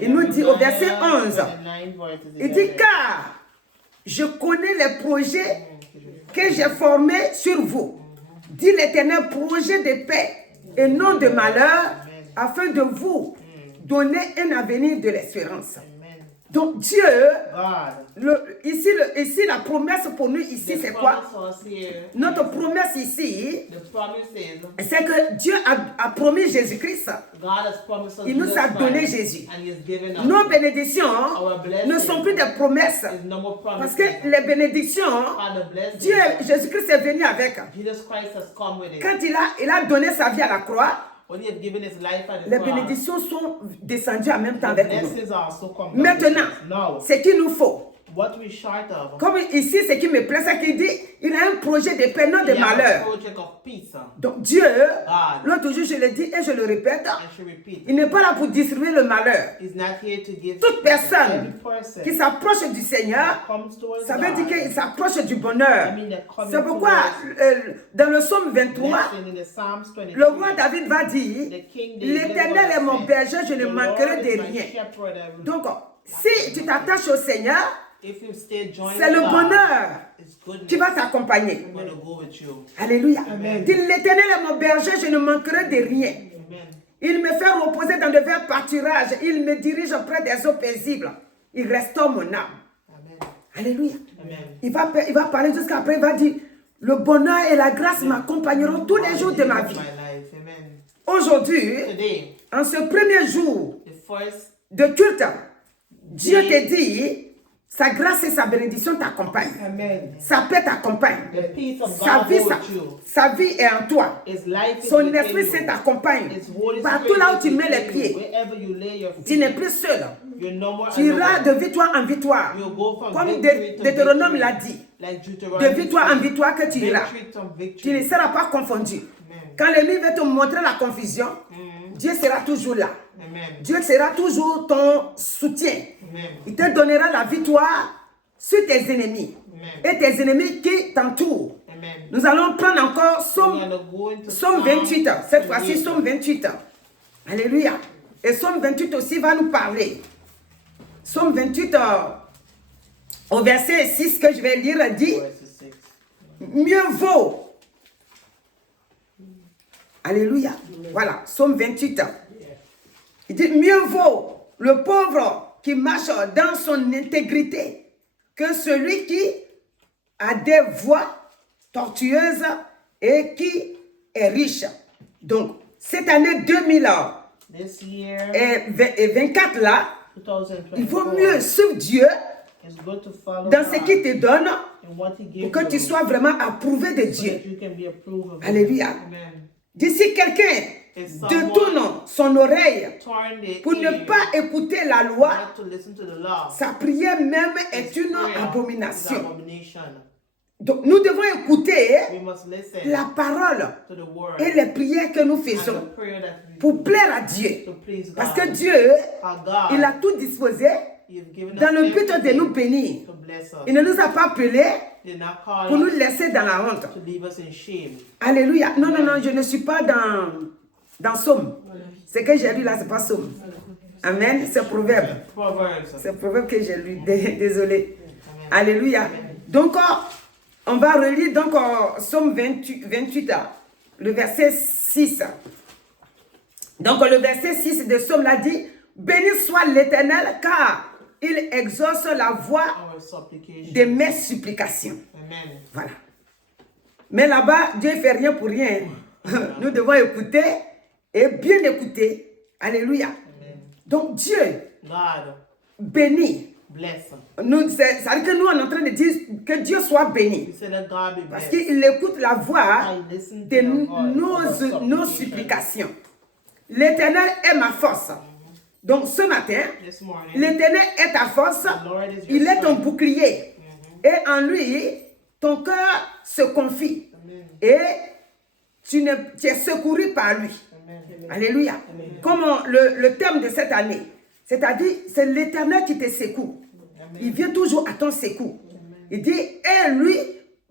il nous dit au verset 11, 29, verses il dit 11. car je connais les projets que j'ai formés sur vous, dit l'Éternel, projet de paix et non de malheur, afin de vous donner un avenir de l'espérance. Amen. Donc Dieu, God. ici la promesse pour nous ici, c'est quoi? promise us here, Notre promesse ici, the promise is, c'est que Dieu a promis Jésus-Christ. God has promised us Il nous Jesus a donné Christ, Jésus. and He has given us Nos bénédictions our blessings. ne sont plus des promesses. Is no more Parce promises. que les bénédictions, And the blessings, Dieu, Jésus-Christ est venu avec. Jesus Christ has come with it. Quand il a donné sa vie à la croix, When He has given His life at the les cross, bénédictions sont descendues en même temps the avec nous. blessings also come. Maintenant, Now, ce qu'il nous faut, what we short of, comme ici, ce qui me plaît, c'est qu'il dit, il a un projet de paix, non de we have a malheur. project of peace. Donc Dieu, God, l'autre jour je le dis et je le répète, I should repeat, il n'est pas là pour distribuer le malheur. He's not here to give Toute personne every person qui s'approche du Seigneur, comes towards ça veut dire God. qu'il s'approche du bonheur. I mean, they're coming C'est pourquoi towards dans le psaume 23, blessing in the Psalms 23. le roi David va dire, The King David l'Éternel est mon said, berger, je ne "The manquerai Lord de is my rien. shepherd, I will Donc, si tu t'attaches au Seigneur, If you stay joined c'est le with God, bonheur it's goodness. qui va t'accompagner. I'm going to go with you. Alléluia. Amen. Dis, l'Éternel est mon berger, je ne manquerai de rien. Amen. Il me fait reposer dans de verts pâturages. Il me dirige près des eaux paisibles. Il restaure mon âme. Amen. Alléluia. Amen. Il va parler jusqu'après. Il va dire, le bonheur et la grâce m'accompagneront tous les jours de ma vie. My life. Amen. Aujourd'hui, Today, en ce premier jour the first de culte, Dieu te dit, sa grâce et sa bénédiction t'accompagnent. Amen. Sa paix t'accompagne. The peace of Sa God vie, go with you. sa vie est en toi. His life is Son within Esprit you. Saint t'accompagne. His Holy Partout Spirit là où tu is mets les within you. pieds, Wherever you lay your tu feet, n'es plus seul. you're no more Tu iras alone. de victoire en victoire. You'll go from Comme victory to Deutéronome victory, l'a dit. like De Deuteronomy victoire en said. victoire que tu iras. Victory to Tu victory. ne seras pas confondu. Amen. Quand l'ennemi veut te montrer la confusion, Dieu sera toujours là. Amen. Dieu sera toujours ton soutien. Amen. Il te donnera la victoire sur tes ennemis. Amen. Et tes ennemis qui t'entourent. Amen. Nous allons prendre encore We're Psaume, gonna go into Psaume Psalm 28. Cette fois-ci, 28. Psaume 28. Alléluia. Et Psaume 28 aussi va nous parler. Psaume 28, au verset 6 que je vais lire, dit, Verse 6. mieux vaut. Alléluia. Voilà, Psaume 28. Il dit, mieux vaut le pauvre qui marche dans son intégrité que celui qui a des voies tortueuses et qui est riche. Donc, cette année 2024 This year, là, il vaut 2024, mieux suivre Dieu it's good to follow dans ce God qu'il te donne and what He gives pour que tu you, sois vraiment approuvé de so Dieu. that you can be approved of Him. Alléluia. Amen. D'ici quelqu'un détourne son oreille Turn the pour ne ear pas écouter la loi, not to listen to the law. sa prière même est His une prayer is abomination. abomination. Donc nous devons écouter We must listen la parole to the word et les prières que nous and faisons the prayer that we pour do plaire à Dieu. to please God. Parce que Dieu, Our God, il a tout disposé You've given dans us le but de everything nous bénir. to bless us. Il ne nous a pas appelés Did not call pour nous us laisser dans la honte. to leave us in shame. Alléluia. Non, non, non, je ne suis pas dans Somme. Ce que j'ai lu là, ce n'est pas Somme. Amen. C'est Proverbe. Proverbs. C'est Proverbe que j'ai lu. Désolé. Amen. Alléluia. Donc, on va relire donc Somme 28, le verset 6. Donc, le verset 6 de Somme l'a dit, béni soit l'Éternel, car il exauce la voix Our supplication. de mes supplications. Amen. Voilà. Mais là-bas, Dieu ne fait rien pour rien. Nous devons écouter et bien écouter. Alléluia. Amen. Donc, Dieu God, bénit. bless. Ça veut dire que nous, on est en train de dire que Dieu soit béni. We say that God be Parce blessed. qu'il écoute la voix I listen to de the voice of our nos supplication. supplications. L'Éternel est ma force. Donc, ce matin, This morning, l'Éternel est ta force. the Lord is your Il est ton strength. bouclier. Et en lui, ton cœur se confie. Amen. Et tu es secouru par lui. Amen. Alléluia. Comme le thème de cette année, c'est-à-dire, c'est l'Éternel qui te secoue. Il vient toujours à ton secours. Il dit, et lui,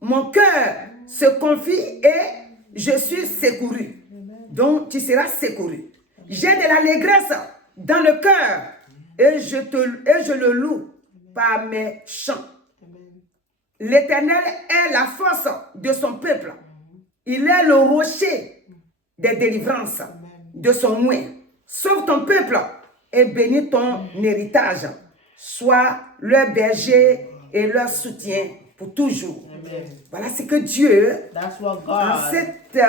mon cœur se confie et je suis secouru. Donc, tu seras secouru. J'ai de l'allégresse dans le cœur et je le loue par mes chants. L'Éternel est la force de son peuple. Il est le rocher des délivrances de son moyen. Sauve ton peuple et bénis ton héritage. soit leur berger et leur soutien pour toujours. Amen. Voilà ce que Dieu, That's what en God, cette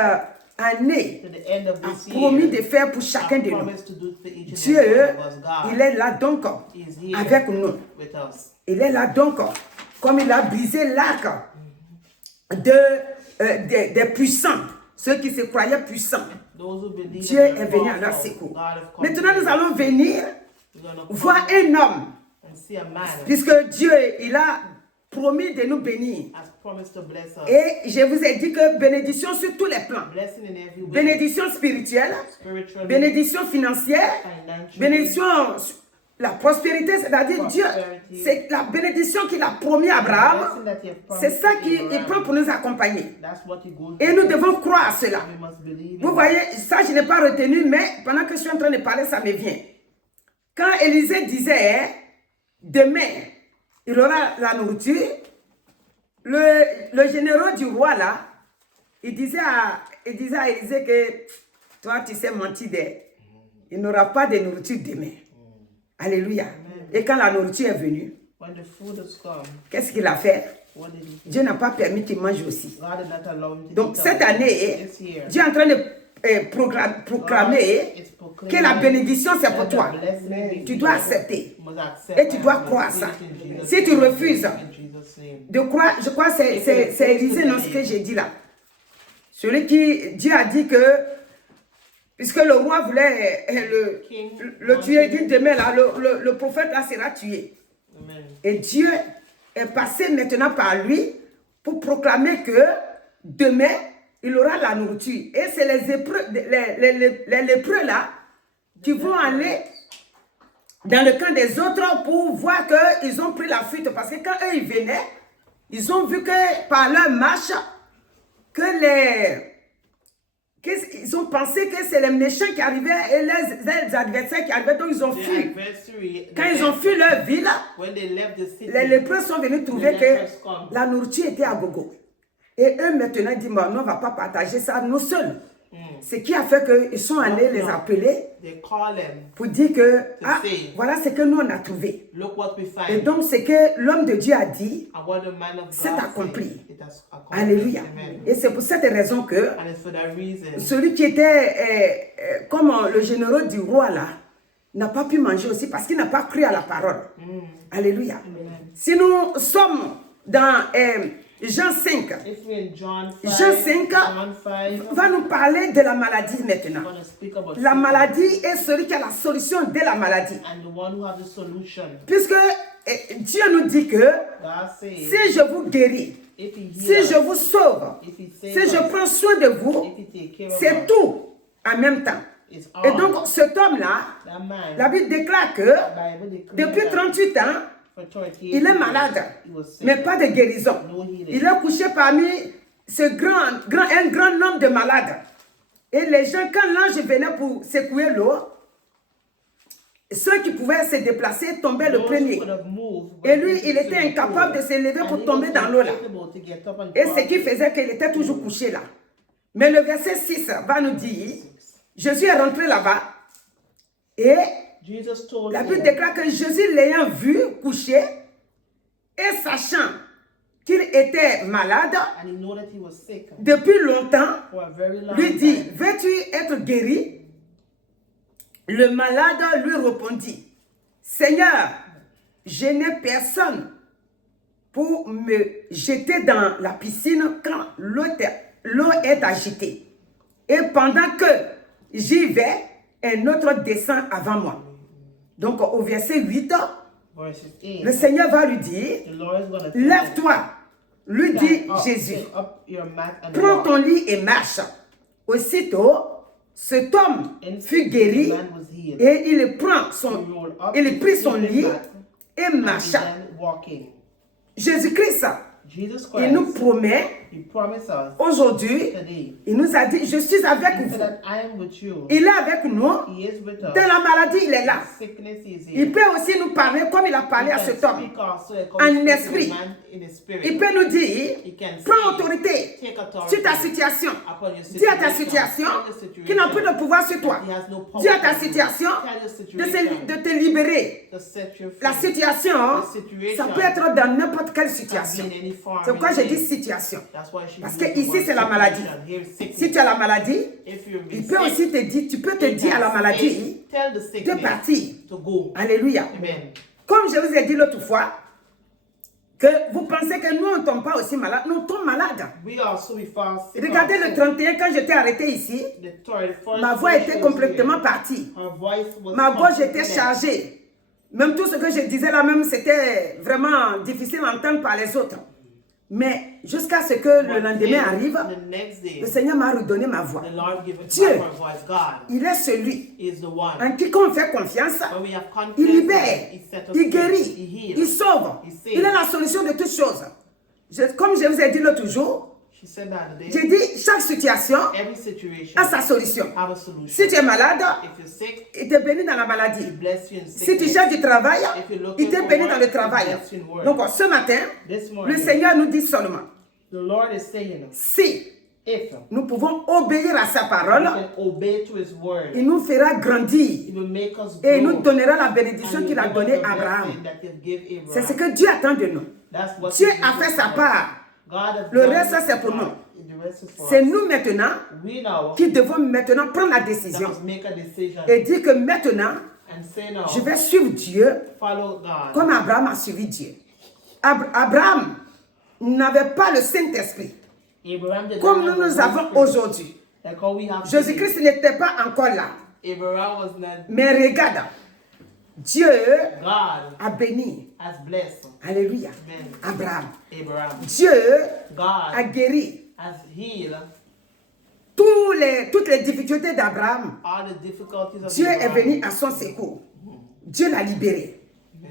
année, to the end of a this promis year, de faire pour chacun de nous. promised to do for each and Dieu, every one of us. God il est là donc is here avec nous. with us. Il est là donc, comme il a brisé l'arc des puissants, ceux qui se croyaient puissants. Those who believe Dieu in est the venu à leur powerful, secours. God have come Maintenant, to nous us. allons venir We're gonna voir come un homme, and see a man puisque Dieu, il a promis de nous bénir. has promised to bless us. Et je vous ai dit que bénédiction sur tous les plans. Blessing in every way. Bénédiction spirituelle, Spiritually, bénédiction financière, financially, bénédiction, la prospérité, c'est-à-dire Dieu, c'est la bénédiction qu'il a promis à Abraham. blessing that he has promised C'est ça to qu'il Abraham. prend pour nous accompagner. That's what he goes Et nous devons croire à cela. We must believe Vous in voyez, ça je n'ai pas retenu, mais pendant que je suis en train de parler, ça me vient. Quand Élisée disait, demain, il aura la nourriture, le général du roi là, il disait à Élisée que toi tu sais mentir, il n'aura pas de nourriture demain. Alléluia. Et quand la nourriture est venue, When the food has come, qu'est-ce qu'il a fait? what did he do? Dieu n'a pas permis qu'il mange aussi. God did not allow him to Donc eat cette out. année, This year, Dieu est en train de proclamer is proclaiming que la bénédiction c'est pour that toi. the blessing Tu is dois yours. accepter. You must accept Et tu and dois receive croire it ça. in Jesus' Si tu name. refuses In Jesus' name. de croire, je crois que c'est Élisée, non, ce que j'ai dit là. Celui qui, Dieu a dit que, puisque le roi voulait le tuer, il dit demain là, le prophète là sera tué. Amen. Et Dieu est passé maintenant par lui pour proclamer que demain, il aura la nourriture. Et c'est les lépreux là qui vont aller dans le camp des autres pour voir qu'ils ont pris la fuite. Parce que quand eux ils venaient, ils ont vu que par leur marche, ils ont pensé que c'est les méchants qui arrivaient et les adversaires qui arrivaient, donc ils ont fui. Quand ils ont fui leur ville, when they left the city, les lépreux sont venus trouver que la nourriture était à gogo. Et eux maintenant disent, bon, nous on ne va pas partager ça nous seuls. Ce qui a fait qu'ils sont allés les appeler they call them. pour dire que, say, voilà ce que nous on a trouvé. Look what we find. Et donc ce que l'homme de Dieu a dit, And what the man of God c'est accompli. said, it has accomplished. Alléluia. Amen. Et c'est pour cette raison que And it's for that reason, celui qui était comme le général du roi là, n'a pas pu manger aussi parce qu'il n'a pas cru à la parole. Alléluia. Si nous sommes dans Jean 5, if we're in John 5, Jean 5 John 5, va nous parler de la maladie maintenant. we're going to speak about La sickness. maladie est celui qui a la solution de la maladie. And the one who has the solution. Puisque Dieu nous dit que God says, si je vous guéris, if he si heals, je vous sauve, if he si saves je us, prends soin de vous, if he take care of c'est us, tout en même temps. it's Et all. donc cet homme-là, That man, la Bible déclare que the Bible declares depuis that 38 ans, for 38 il est years, malade, he was sick. mais pas de guérison. No healing. Il est couché parmi un grand nombre de malades. Et les gens, quand l'ange venait pour secouer l'eau, ceux qui pouvaient se déplacer tombaient le Those premier. who could have moved, Et but lui, he il était couldn't incapable de move. se lever And pour he tomber was dans l'eau là. incapable to get up and Et ce cross. qui faisait qu'il était toujours couché là. Mais le verset 6 va nous dire, Jésus est rentré là-bas et Jesus told la Bible him, déclare que Jésus l'ayant vu couché et sachant qu'il était malade and he knew that he was sick depuis longtemps, for a very long lui dit, time. veux-tu être guéri? Le malade lui répondit, Seigneur, je n'ai personne pour me jeter dans la piscine quand l'eau est agitée. Et pendant que j'y vais, un autre descend avant moi. Donc au verset 8, Verses 8, le Seigneur va lui dire, the Lord is going to tell him, lève-toi, lui dit stand up, Jésus, take up your mat and prends walk. ton lit et marche. Aussitôt, cet homme fut guéri The man was healed. et il He rolled up prit his son sleeping lit mat et and marcha. began walking. Jésus-Christ, Jesus il nous Christ promet He promised us aujourd'hui, today. il nous a dit, je suis avec He vous. said that I am with you. Il est avec nous. He is with us. Dans la maladie, il est là. Sickness is here. Il peut aussi nous parler comme il a parlé à cet homme. Speak also like En how he spoke to esprit. the man in his spirit. Il peut nous dire, He can say, prends autorité take authority sur ta situation. upon your Dis à ta situation Tell your situation qu'il n'a plus de pouvoir sur toi. He has no power Dis à ta over you. situation Tell your de, situation de te libérer. to set you free. La situation, The situation ça peut être dans n'importe quelle can situation. be in any form, C'est pourquoi any j'ai dit way. situation. That's why she Parce used que the ici, word c'est la maladie. situation. Here is sickness. Si tu as la maladie, If you're il peut sick, aussi te dire, tu peux te he dire à la can maladie say, tell the de sickness partir. to go. Alléluia. Amen. Comme je vous ai dit l'autre fois, que vous pensez que nous, on ne tombe pas aussi malade. Nous tombons malades. We also we fall sick. Regardez le also. 31, quand j'étais arrêtée ici, The 31st ma voix était verse was complètement here. partie. Her voice was Ma gorge était completely chargée. Même tout ce que je disais là même, c'était vraiment difficile à entendre par les autres. Mais jusqu'à ce que le lendemain arrive, The next day, le Seigneur m'a redonné ma voix. the Lord gave us Dieu. back our voice. God Il est celui is the one. en qui on fait confiance. When we have confidence, Il libère, He set us il free. guérit, He heals. il sauve. He saves. Il est la solution de toutes choses. Comme je vous ai dit l'autre jour, She said that today. j'ai dit chaque situation Every situation a sa solution. have a solution. Si tu es malade, If you're sick, il te bénit dans la He maladie. bless you in Si tu sickness. cherches du travail, If you're il looking te for bénit work, dans le He travail. bless you in work. Donc ce matin, This le morning, Seigneur nous dit seulement, the Lord is saying, si if nous pouvons obéir à sa we parole, can obey to His word, il nous fera grandir He will make us et il nous grow. donnera la And bénédiction He will qu'il a give us donnée the à Abraham. blessing that He gave Abraham. C'est ce que Dieu attend de nous. That's what Dieu He a did fait sa for us. part. God has Le done reste, His c'est pour part. nous. The rest is for C'est us. nous maintenant We now qui devons maintenant prendre la that décision must make a decision et dire que maintenant, and say now, je vais suivre Dieu follow God. comme Abraham a suivi Dieu. Abraham n'avait pas le Saint-Esprit Abraham did comme not nous have nous the avons Holy Spirit. aujourd'hui. Like how we have Jésus-Christ n'était pas encore là. today. Abraham was not. Mais regarde, Dieu God a béni. has blessed Alléluia. Amen. Abraham. Abraham. Dieu a God guéri has healed toutes les difficultés d'Abraham. all the difficulties of Dieu est Abraham. venu à son secours. Dieu l'a libéré.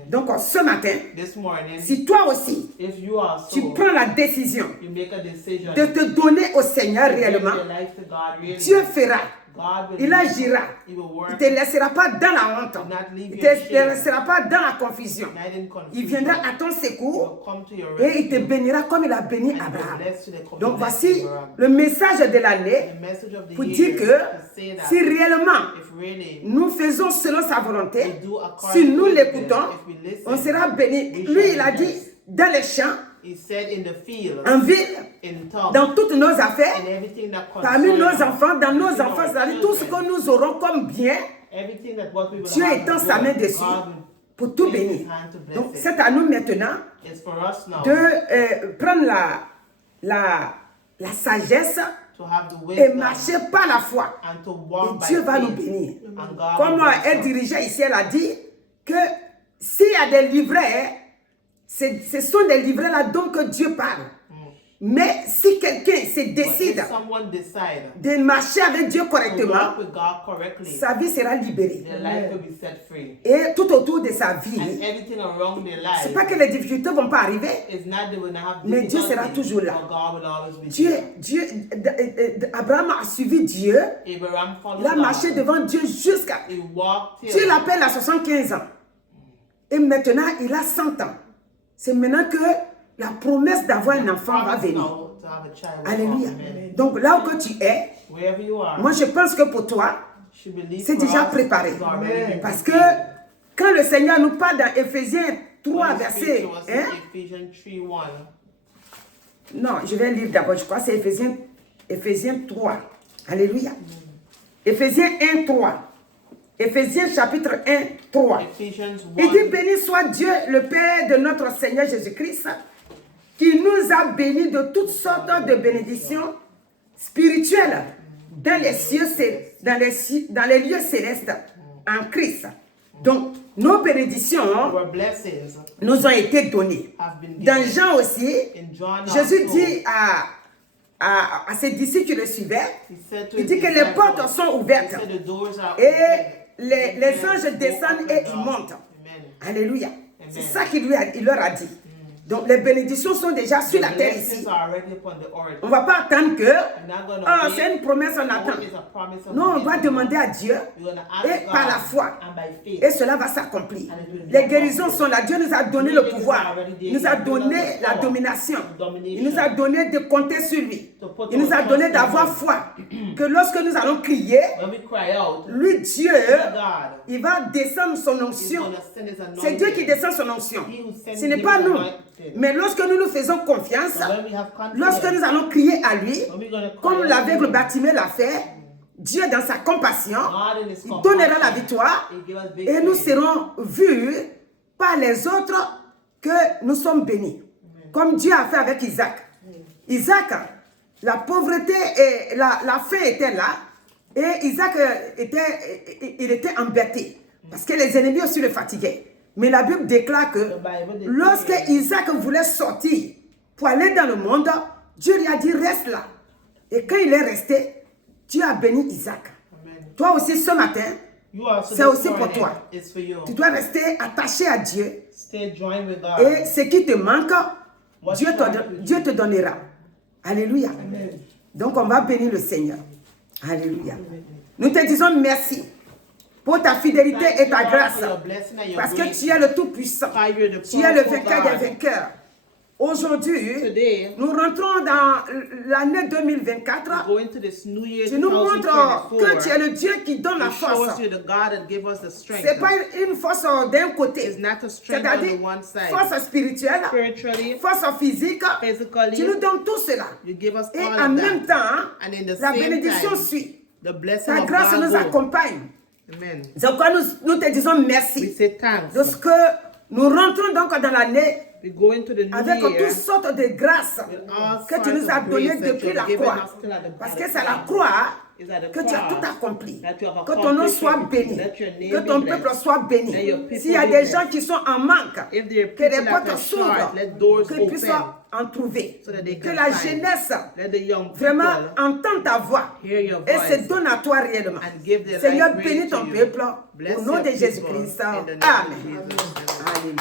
Donc ce matin, This morning, si toi aussi, if you also tu prends la décision you make a decision de te donner au Seigneur to give réellement, your life to God, really, Dieu fera. God will Il agira. He will Il work. ne te laissera pas dans la honte. Will not leave Il you ne in te shame. laissera pas dans la confusion. Not in confusion. Il viendra à ton He secours will come to your et il te rescue. bénira comme il a béni And he will Abraham. bless you like how he Donc blessed voici Abraham. le message de l'année The message of the pour year dire is que to say that si réellement if really nous faisons selon sa volonté, we do according si nous to his will, l'écoutons, if we listen, on sera béni. we Lui, shall il a be dit, blessed. dans les champs, He said in the field, en ville, in town, dans toutes nos affaires, in everything that parmi concerns nos us, enfants, dans nos within enfants, our c'est-à-dire tout ce children, que nous aurons comme bien, everything that what we will Dieu have étend is sa good. main dessus God will pour tout place his bénir. hand to bless Donc it. c'est à nous maintenant It's for us now de prendre la sagesse to have the et wisdom marcher par la foi. and to Et walk by Dieu va nous faith. bénir. And God Comme will bless elle us. dirigeait ici, elle a dit que s'il y a des livrets, ce sont des livrets là dont que Dieu parle. Mais si quelqu'un se But décide if someone decide de marcher avec Dieu to correctement, walk with God correctly, sa vie sera libérée. their life will be set free. Et tout autour de sa vie, And everything around their c'est life pas que les difficultés ne vont pas arriver. is not they will not have Mais Dieu sera difficulties, toujours là. but God will always be Dieu, there. Abraham a suivi Dieu. Abraham Il followed a marché God. devant Dieu jusqu'à... He walked Dieu till l'appelle à 75 ans. Et maintenant, il a 100 ans. C'est maintenant que la promesse d'avoir un enfant va promised venir. now to have a child with Alléluia. God. Amen. Donc là où tu es, Wherever you are, moi je pense que pour toi, she believes c'est for déjà us, préparé. it's already been Parce que prepared. quand le Seigneur nous parle dans Éphésiens 3, When he verset speaks to us in 1, Ephesians 3:1, non, je vais lire d'abord, je crois que c'est Éphésiens 3. Alléluia. Éphésiens 1, 3. Éphésiens chapitre 1, 3. Ephesians Il dit, 1, béni soit Dieu, le Père de notre Seigneur Jésus-Christ, qui nous a bénis de toutes sortes de bénédictions spirituelles dans les cieux, dans les lieux célestes en Christ. Donc, nos bénédictions our blessings nous ont été données. have been Dans given. Jean aussi, In John Jésus also, dit à ses disciples qui le suivaient, he said to il his dit que les disciples, portes sont he ouvertes said the doors are et open. les anges Go descendent open et doors. ils montent. Amen. Alléluia. Amen. C'est ça qu'il leur a dit. Donc les bénédictions sont déjà sur The la terre ici. blessings are already upon the earth. On ne va pas attendre que, You're not going to ah, wait. c'est une promesse, on Oh, attend. it's a promise of Non, on the doit Lord. demander à Dieu You're going to ask et God, par la foi. and by faith. Et cela va s'accomplir. Les guérisons sont là. Dieu nous a donné le pouvoir. Il nous a donné la domination. Il nous a donné de compter sur lui. Il nous a donné d'avoir foi. Que lorsque nous allons crier, When we cry out, lui, Dieu, God, il va descendre son He's onction. going to send His anointing. C'est Dieu qui descend son onction. He who sends Ce n'est His pas nous. anointing. Mais lorsque nous nous faisons confiance, But when we have confidence, lorsque nous allons crier à lui, when we're going to cry comme out l'aveugle to Him, Bartimée l'a fait, Dieu dans sa compassion, God in His il donnera la compassion, victoire He give us et nous victory. serons vus par les autres que nous sommes bénis. Comme Dieu a fait avec Isaac. Isaac, la pauvreté et la faim étaient là et Isaac était embêté parce que les ennemis aussi le fatiguaient. Mais la Bible déclare que lorsque Isaac voulait sortir pour aller dans le monde, Dieu lui a dit reste là. Et quand il est resté, Dieu a béni Isaac. Amen. Toi aussi ce matin, You also c'est this aussi pour morning, toi. it's for you. Tu dois rester attaché à Dieu. Stay joined with God. Et ce qui te manque, What Dieu you want to Dieu te donnera. Alléluia. Amen. Donc on va bénir le Seigneur. Alléluia. Nous te disons merci pour ta fidélité Thank et you, ta Lord, grâce. for your blessing and your Parce que grace. tu es le Tout-Puissant. God, you're the Tu es le powerful vainqueur des God. vainqueurs. Aujourd'hui, Today, nous rentrons dans l'année 2024. go into this new year Tu nous montres 2024. que tu es le Dieu qui donne la It shows force. you the God that gave us the strength. Ce n'est pas une force d'un côté. It's not a strength on C'est-à-dire the one side. force spirituelle, Spiritually, force physique. physically, Tu nous donnes tout cela. you give us Et all en of même that. temps, And in the la same bénédiction time, suit. the blessing Ta of grâce God nous goes. accompagne. Amen. Donc nous te disons We merci. say thanks. Lorsque nous rentrons donc dans l'année We go into the new avec year toutes sortes de grâces with all que tu sorts nous as of données grace that depuis you la have given croix. us till at the Parce at que the c'est à la cross. croix Is at the que tu as tout cross accompli. that you have Que ton nom accomplished soit everything, béni. that your name Que ton be peuple blessed, soit that béni. your people S'il y a be des blessed. gens qui sont en manque, If there are que les people that portes are s'ouvrent, short, let doors qu'ils puissent open en trouver. so that they Que can la find. jeunesse Let the young vraiment people entende ta voix hear your et se voice donne à toi réellement. and give their Seigneur, life bénis praise ton to you. peuple Bless au nom your de people Jésus-Christ. in the name of Amen. Jesus. Alléluia.